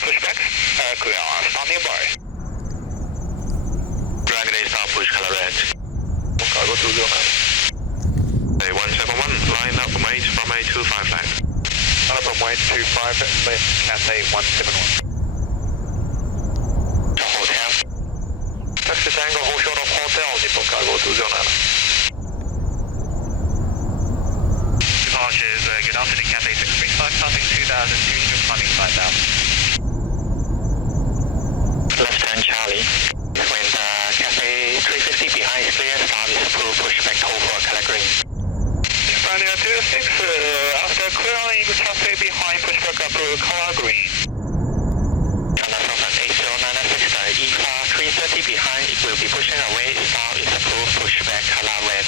pushback. Clear on standing by. Dragon A start push color red. Cargo 209. Hey, 171, line up from 8 from 825 flag. Line up from 825 left, Cathay 171. Hotel. Taxi Tango, hold short of hotel, Nippon Cargo 209. Departures, good afternoon, Cathay 635, passing 2,000, climbing 5,000. Left turn Charlie. When Cathay 350 behind is clear, start is approved, push back hold for color green. Spanier 26, after clearing Cathay behind, push back up color green. China Southern 8096, EFA 330 behind, it will be pushing away, start is approved, push back color red.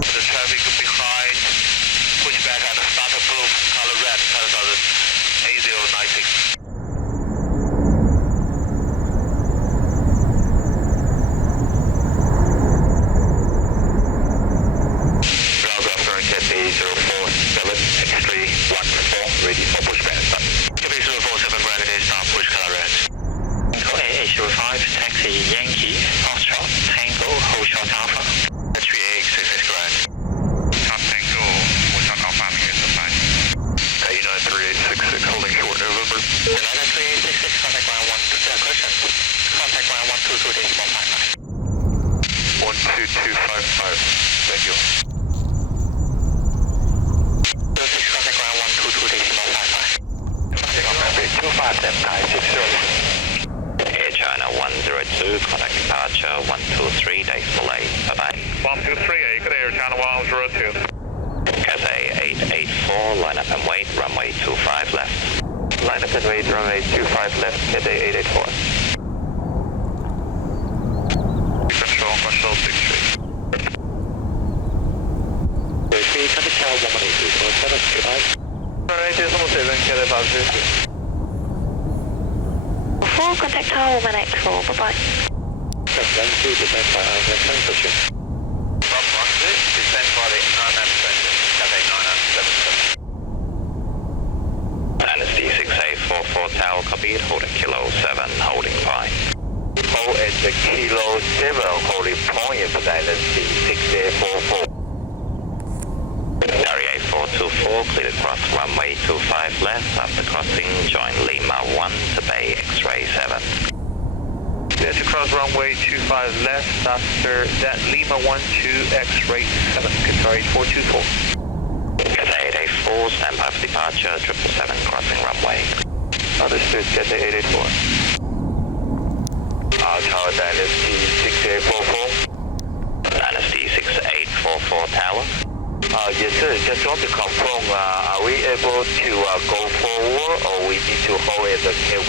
The traffic behind, push back and start approved, color red, 8096. Ready for pushback. Cathay 047, Dragon A start push color red. Tango AA05, taxi Yankee, Foxtrot, Tango, hold short Alpha. 3866 grand. Top Tango, hold short Alpha, clear to fly. United 3866, holding short November. United 3866, contact ground 1, questions. Contact ground 122.55. 12255, thank you. Air China 102, contact departure 123, decimal 8, bye-bye. 123, good Air China 102. Cathay 884, line up and wait, runway 25 left. Line up and wait, runway 25 left, Cathay 884. Control 63. Contact tower 182, Alright, there's almost 7, Cathay 550. 4, contact tower 184, bye-bye. Descend to descend by descend position. From runway, descend by the descend, Cathay 977. Dynasty 6844 tower, copied, holding kilo 7, holding fine. Hold at the kilo 7, holding point, Dynasty 6844. Gary 8424, cleared across runway 25 left, after crossing, join Lima 1 to Bay X-ray 7. Clear to cross runway 25 left, after that Lima 1 to X-ray 7, Qatar 8424. Cathay 884, stand by for departure, 777 crossing runway. Understood, Cathay 884. Tower Dynasty 6844. Dynasty 6844 tower. Yes sir, just want to confirm, are we able to go forward or we need to hold at the K1